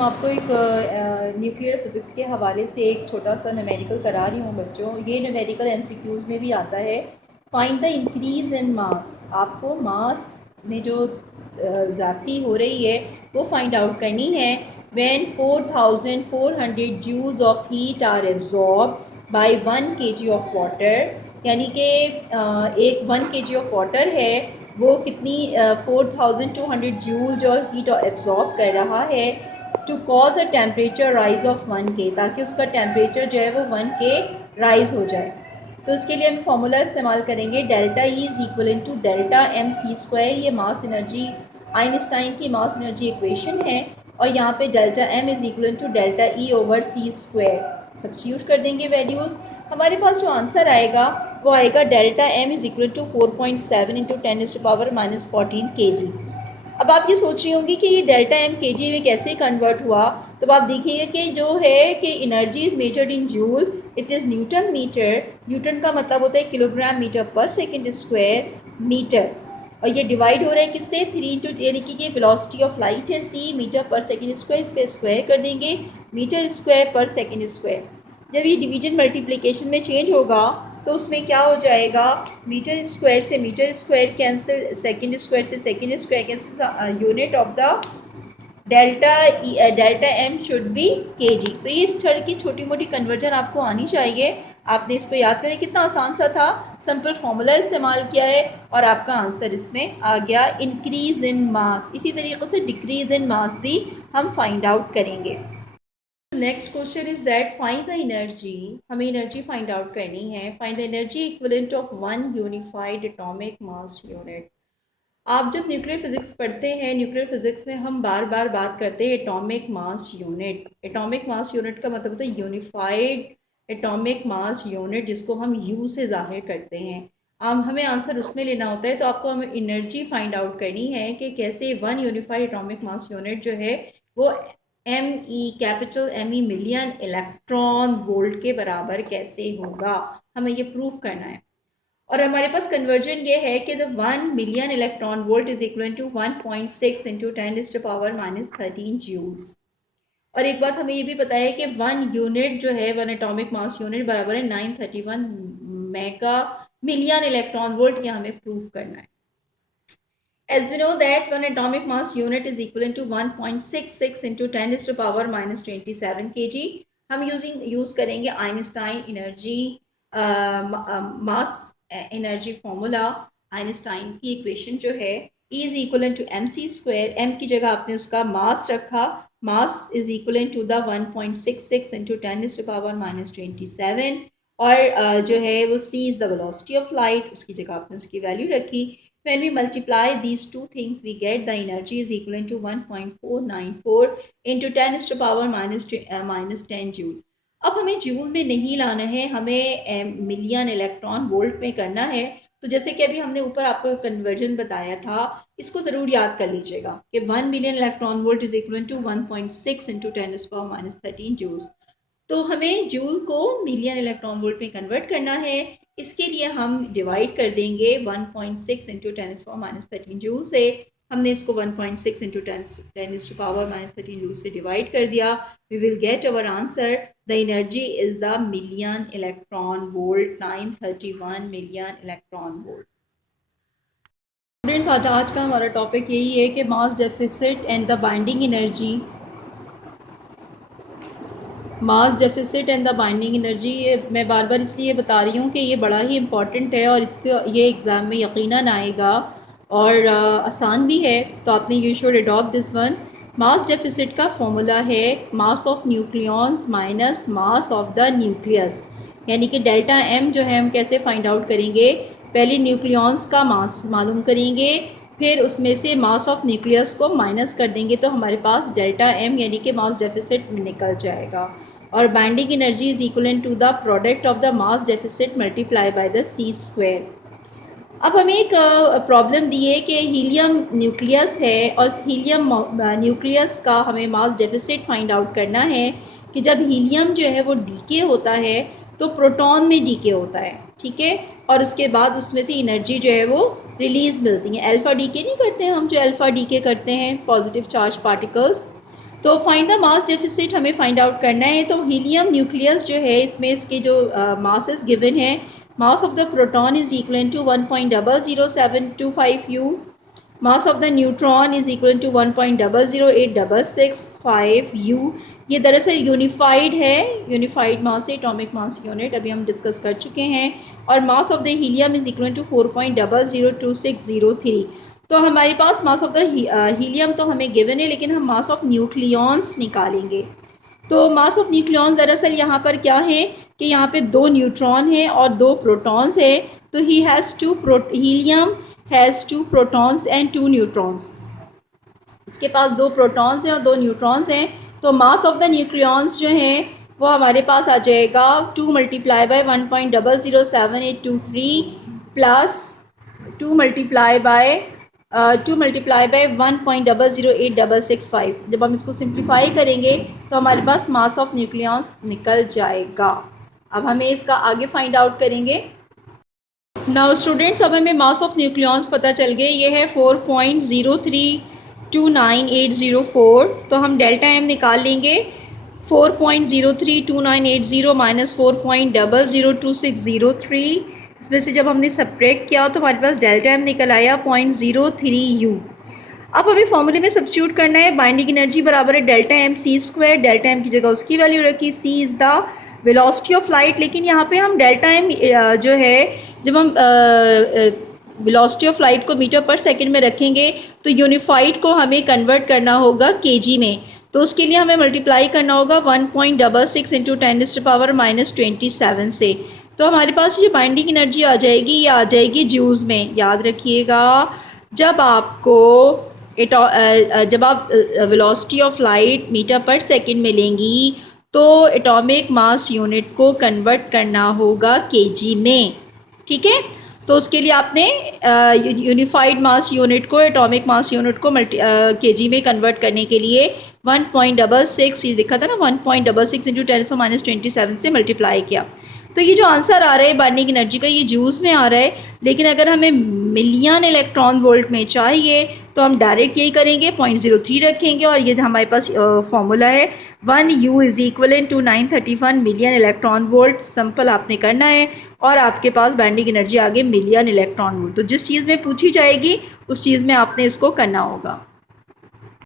हम आपको एक न्यूक्लियर फिज़िक्स के हवाले से एक छोटा सा न्यूमेरिकल करा रही हूँ बच्चों। ये न्यूमेरिकल एमसीक्यूज़ में भी आता है। फाइंड द इंक्रीज़ इन मास। आपको मास में जो ज़्यादती हो रही है वो फाइंड आउट करनी है। When 4400 joules of heat are absorb by 1 kg of water, यानी कि एक 1 kg ऑफ वाटर है वो कितनी 4200 जूल जो हीट एब्जॉर्ब कर रहा है to cause a temperature rise of 1K, ताकि उसका टेम्परेचर जो है वो 1K राइज हो जाए। तो उसके लिए हम फार्मूला इस्तेमाल करेंगे delta E is equal to delta M C square. ये मास एनर्जी आइंस्टाइन की मास एनर्जी इक्वेशन है और यहाँ पे delta M is equal to delta E over C square. Substitute कर देंगे वैल्यूज़। हमारे पास जो आंसर आएगा वो आएगा delta M is equal to 4.7 into 10⁻⁻14 kg। अब आप ये सोच रही होंगी कि ये डेल्टा एम kg में कैसे कन्वर्ट हुआ। तो आप देखिए कि जो है कि energy is measured in joule, it is newton metre. Newton का मतलब होता है किलोग्राम मीटर पर सेकेंड स्क्वायर मीटर, और ये डिवाइड हो रहा है किससे 3 इंटू, यानी कि ये वेलोसिटी ऑफ लाइट है c मीटर पर सेकेंड स्क्वायर, इसका स्क्वायर कर देंगे मीटर स्क्वायर पर सेकेंड स्क्वायर। जब ये डिवीजन मल्टीप्लिकेशन में चेंज होगा तो उसमें क्या हो जाएगा, मीटर स्क्वायर से metre square cancel, second square से second square cancel, unit of the delta M should be kg। तो ये इस तरह की छोटी मोटी कन्वर्जन आपको आनी चाहिए। आपने इसको याद करें, कितना आसान सा था, सिंपल फार्मूला इस्तेमाल किया है और आपका आंसर इसमें आ गया इंक्रीज़ इन मास। इसी तरीके से डिक्रीज़ इन मास भी हम फाइंड आउट करेंगे। Next question is that find the energy. हमें एनर्जी फाइंड आउट करनी है। Find the energy equivalent of 1 unified atomic mass unit. आप जब न्यूक्लियर फिजिक्स पढ़ते हैं, न्यूक्लियर फिजिक्स में हम बार बार बात करते हैं atomic mass unit. Atomic mass unit का मतलब होता है यूनिफाइड एटॉमिक मास यूनिट, जिसको हम यू से जाहिर करते हैं। हमें आंसर उसमें लेना होता है, तो आपको हमें एनर्जी फाइंड आउट करनी है कि कैसे 1 यूनिफाइड एटॉमिक मास यूनिट जो है वो ME capital ME million electron volt के बराबर कैसे होगा, हमें ये प्रूव करना है। और हमारे पास कन्वर्जन ये है कि the 1 million electron volt is equal to 1.6 into 10⁻⁻13 joules. और एक बात हमें ये भी पता है कि 1 यूनिट जो है 1 एटॉमिक मास यूनिट बराबर है 931 मेगा मिलियन इलेक्ट्रॉन वोल्ट। ये हमें प्रूव करना है। As we know that 1 atomic mass unit is equivalent to 1.66 into 10⁻⁻27 kg। हम यूज करेंगे Einstein energy mass energy formula. Einstein की इक्वेशन जो है E is equal to MC square, M की जगह आपने उसका मास रखा, mass is equal to the 1.66 into 10⁻⁻27, और जो है वो C is the velocity of light, उसकी जगह आपने उसकी वैल्यू रखी। When we multiply these two things, we get the energy is equivalent to 1.494 into 10⁻⁻10 joule. अब हमें जूल में नहीं लाना है, हमें मिलियन इलेक्ट्रॉन वोल्ट में करना है। तो जैसे कि अभी हमने ऊपर आपको कन्वर्जन बताया था, इसको ज़रूर याद कर लीजिएगा कि 1 million electron volt is equal to 1.6 into 10⁻⁻13 joules. तो हमें जूल को मिलियन इलेक्ट्रॉन वोल्ट में कन्वर्ट करना है। इसके लिए हम डिवाइड कर देंगे 1.6 इंटू 10⁻⁻13 जूल से। हमने इसको 1.6 इंटू 10⁻⁻13 जूल से डिवाइड कर दिया। We will get our answer, the energy is the million electron volt, 931 million electron volt. Students, आज का हमारा टॉपिक यही है कि mass deficit and the binding energy. Mass deficit and the binding energy, ये मैं बार बार इसलिए बता रही हूँ कि ये बड़ा ही इम्पॉर्टेंट है और इसके ये एग्ज़ाम में यकीनन आएगा और आसान भी है, तो आपने you should adopt this one. Mass deficit का फॉर्मूला है mass of nucleons minus mass of the nucleus, यानी कि डेल्टा एम जो है हम कैसे फाइंड आउट करेंगे, पहले न्यूक्लियॉन्स का मास मालूम करेंगे, फिर उसमें से मास ऑफ न्यूक्लियस को माइनस कर देंगे, तो हमारे पास डेल्टा एम यानी कि मास डेफिसिट निकल जाएगा। और binding energy is equal to the product of the mass deficit multiply by the C square. अब हमें एक प्रॉब्लम दी है कि हीलियम न्यूक्लियस है और हीलियम न्यूक्लियस का हमें मास डेफिसिट फाइंड आउट करना है कि जब हीलियम जो है वो डीके होता है तो प्रोटॉन में डीके होता है, ठीक है, और उसके बाद उसमें से एनर्जी जो है वो रिलीज़ मिलती है। अल्फ़ा डीके नहीं करते हैं हम, जो अल्फ़ा डीके करते हैं पॉजिटिव चार्ज पार्टिकल्स, तो फाइंड द मास डेफिसिट हमें फाइंड आउट करना है। तो हीलियम न्यूक्लियस जो है इसमें इसके जो मासेस गिवन है, mass of the proton is equal to 1.00725 U, mass of the neutron is equal to 1.00865 U। ये दरअसल यूनिफाइड है, यूनिफाइड मास है, एटॉमिक मास यूनिट अभी हम डिस्कस कर चुके हैं। और mass of the helium is equal to 4.002603। तो हमारे पास मास ऑफ द हीलियम तो हमें गिवन है, लेकिन हम मास ऑफ न्यूक्लियॉन्स निकालेंगे। तो मास ऑफ न्यूक्लियॉन्स दरअसल यहाँ पर क्या है कि यहाँ पे 2 न्यूट्रॉन हैं और 2 प्रोटॉन्स है। तो helium has 2 protons and 2 neutrons. उसके पास 2 प्रोटॉन्स हैं और 2 न्यूट्रॉन्स हैं। तो मास ऑफ द न्यूक्लियॉन्स जो हैं वो हमारे पास आ जाएगा 2 multiply by 1.00823 plus 2 multiply by 1.00865। जब हम इसको सिंप्लीफाई करेंगे तो हमारे पास मास ऑफ न्यूक्लियॉन्स निकल जाएगा। अब हमें इसका आगे फाइंड आउट करेंगे। नाउ स्टूडेंट्स, अब हमें मास ऑफ न्यूक्लियॉन्स पता चल गए, ये है 4.0329804। तो हम डेल्टा एम निकाल लेंगे। 4.03298 माइनस 4.002603, इसमें से जब हमने सब्ट्रैक्ट किया तो हमारे पास डेल्टा एम निकल आया 0.03 U। अब हमें फॉर्मूले में सब्स्टिट्यूट करना है। बाइंडिंग एनर्जी बराबर है delta M C square. Delta M की जगह उसकी वैल्यू रखी, C is the velocity of light. लेकिन यहाँ पे हम डेल्टा एम जो है, जब हम वेलोसिटी ऑफ लाइट को मीटर पर सेकंड में रखेंगे तो यूनिफाइड को हमें कन्वर्ट करना होगा केजी में। तो उसके लिए हमें मल्टीप्लाई करना होगा 1.66 इंटू 10⁻⁻27 से। तो हमारे पास ये बाइंडिंग एनर्जी आ जाएगी, ये आ जाएगी जूल्स में। याद रखिएगा, जब आप वेलोसिटी ऑफ लाइट मीटर पर सेकंड में लेंगी तो एटॉमिक मास यूनिट को कन्वर्ट करना होगा केजी में। ठीक है, तो उसके लिए आपने यूनिफाइड मास यूनिट को एटॉमिक मास यूनिट को केजी में कन्वर्ट करने के लिए 1.66 ये लिखा था ना, 1.66 इंटू 10⁻⁻27 से मल्टीप्लाई किया। तो ये जो आंसर आ रहा है बाइंडिंग एनर्जी का, ये जूल्स में आ रहा है। लेकिन अगर हमें मिलियन इलेक्ट्रॉन वोल्ट में चाहिए तो हम डायरेक्ट यही करेंगे, 0.03 रखेंगे और ये हमारे पास फॉर्मूला है 1 U is equal to 931 million electron volt. Simple आपने करना है और आपके पास बाइंडिंग एनर्जी आगे मिलियन इलेक्ट्रॉन वोल्ट। तो जिस चीज़ में पूछी जाएगी उस चीज़ में आपने इसको करना होगा।